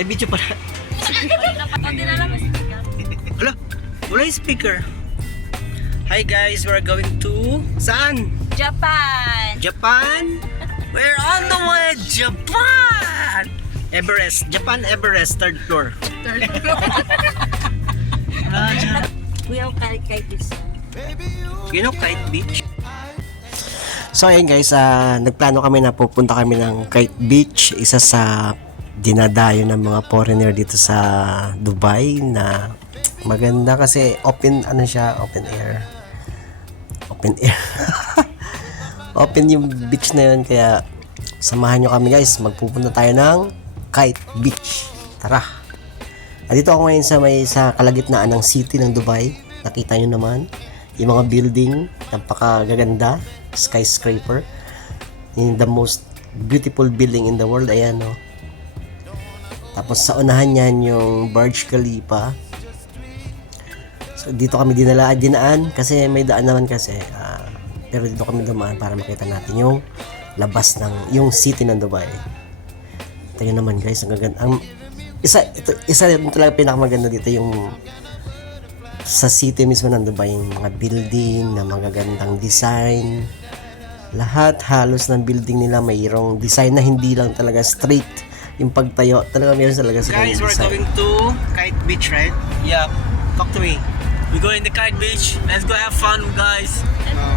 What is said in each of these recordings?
May video pala. Wala, wala yung speaker. Hi guys, we're going to... Saan? Japan! Japan? We're on the way, Japan! Everest, Japan Everest, third floor. We have kite this. You know Kite Beach? So ayun guys, nagplano kami na pupunta kami ng Kite Beach, isa sa dinadayo ng mga foreigner dito sa Dubai na maganda kasi open open air. Open yung beach na yun, kaya samahan nyo kami guys, magpupunta tayo ng Kite Beach. Tara! Dito ako ngayon sa kalagitnaan ng city ng Dubai. Nakita nyo naman yung mga building, napakagaganda, skyscraper. In the most beautiful building in the world, ayan no. Tapos sa unahan niyan yung Burj Khalifa. So dito kami dinaan kasi may daan naman kasi. Pero dito kami dumaan para makita natin yung labas ng yung city ng Dubai. Tingnan naman guys, ang gaganda. Isa din talaga pinakamaganda dito yung sa city mismo ng Dubai, yung mga building na magagandang design. Lahat halos ng building nila mayroong design na hindi lang talaga straight yung pagtayo. Talaga meron talaga sa Guys, we're design. going to Kite Beach, right? Yeah. Talk to me. We're going to Kite Beach. Let's go have fun, guys.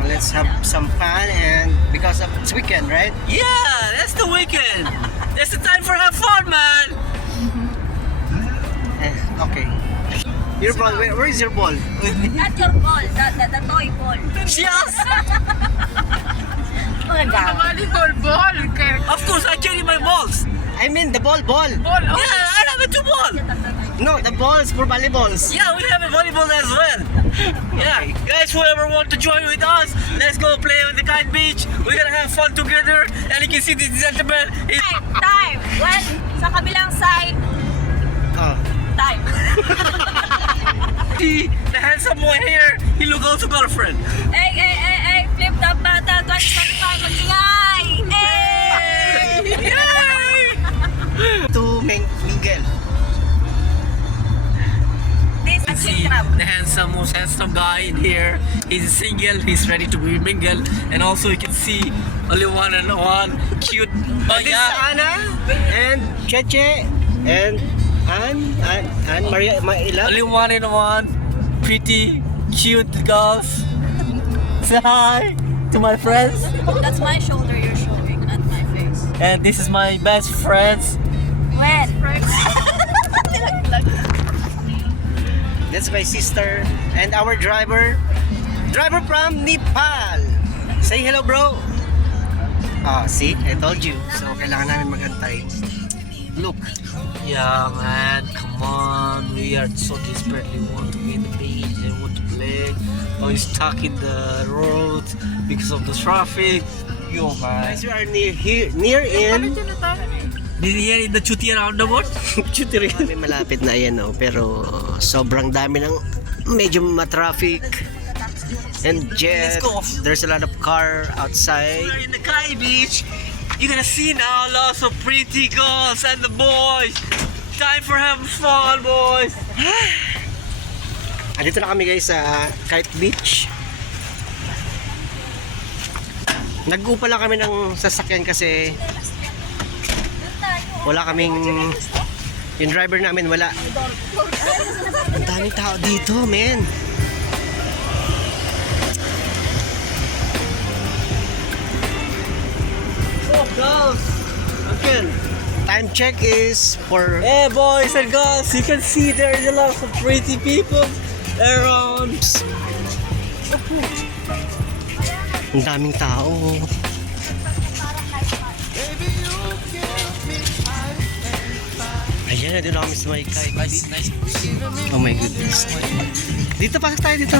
Let's have some fun, and because of it's weekend, right? Yeah, that's the weekend. That's the time for have fun, man. Okay. Your ball, where is your ball? Not your ball, the toy ball. Yes. Volleyball ball. Of course, I carry my balls. I mean the ball. Yeah, I have a 2 ball. No, the balls for volleyballs. Yeah, we have a volleyball as well. Yeah, guys, whoever want to join with us, let's go play on the Kite Beach. We're gonna have fun together, and you can see this gentleman. Time. When sa kabilang side, time. See the handsome boy here. He look also girlfriend. Hey, flip top bata, guys, mag-ingay. Hey! To mingle. This is See the most handsome guy in here. He's single. He's ready to be mingle, and also you can see only one and one cute. Oh This is yeah. Anna and Cheche and Maria Maila. Only one and one pretty cute girls. Say hi to my friends. That's my shoulder you're showing, not my face. And this is my best friends. When? That's my sister and our driver from Nepal. Say hello, bro. See, I told you. So kailangan namin magantay. Look. Yeah, man, come on. We are so desperately want to be in the beach and want to play. Oh, we're stuck in the road because of the traffic. Yo, man. Guys, we are near in Did you hear in the Chutia roundabout? Chutiri. May malapit na ayan pero sobrang dami ng medyo ma-traffic and jet. Let's go. There's a lot of car outside. We're in the Kite Beach. You're gonna see now lots of pretty girls and the boys. Time for having fun, boys. Andito na kami guys sa Kite Beach. Nag-upa lang kami ng sasakyan kasi wala kaming, yung driver namin wala. Ang daming tao dito, men. Oh, girls. Uncle. Time check is for Hey, boys and girls. You can see there's a lot of pretty people around. ang daming tao. Ayan, dito kami sa may Kite Beach. Oh my goodness. Dito, pasok tayo dito.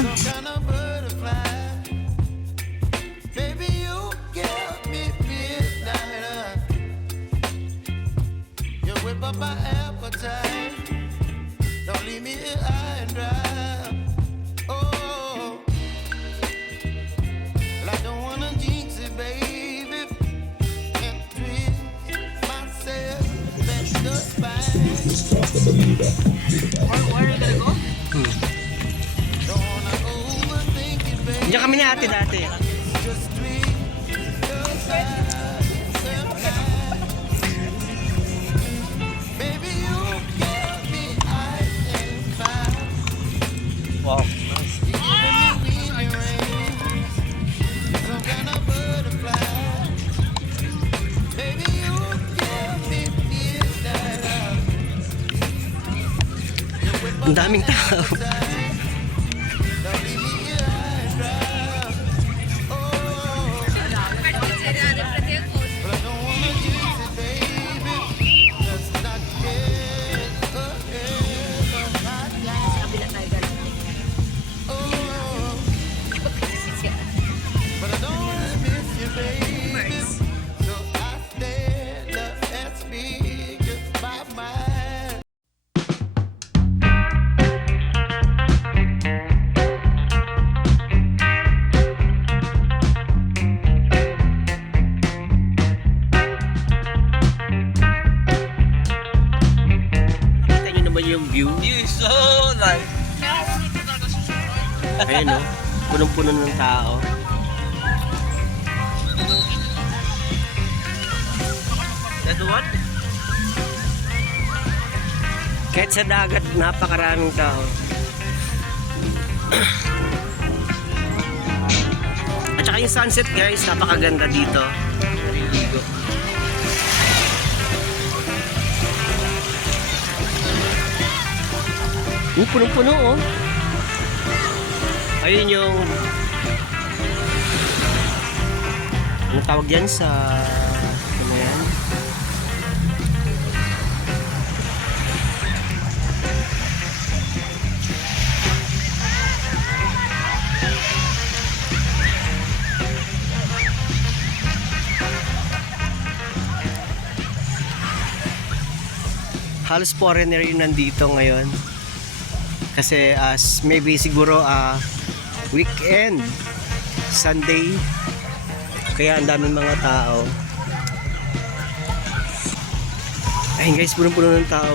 Don't leave me here high and dry. Oh, well, I don't wanna jinx it, baby, and twist myself. That's the spine. Diyan kami ni ate dati. Wow. Ang daming tao. But I don't wanna miss you, baby. So I stand up and speak just my mind. Kita nyo naman yung view. You is so nice. Ayan o. Punong-puno ng tao. That's the one? Kahit sa dagat, napakaraming tao. At saka yung sunset guys, napakaganda dito. Nariligo. Punong-puno oh. Ayun yung ano tawag yan sa ano yan? Halos foreigner yung nandito ngayon. Kasi maybe siguro weekend, Sunday, kaya ang daming mga tao. Ayun guys, puno-puno ng tao.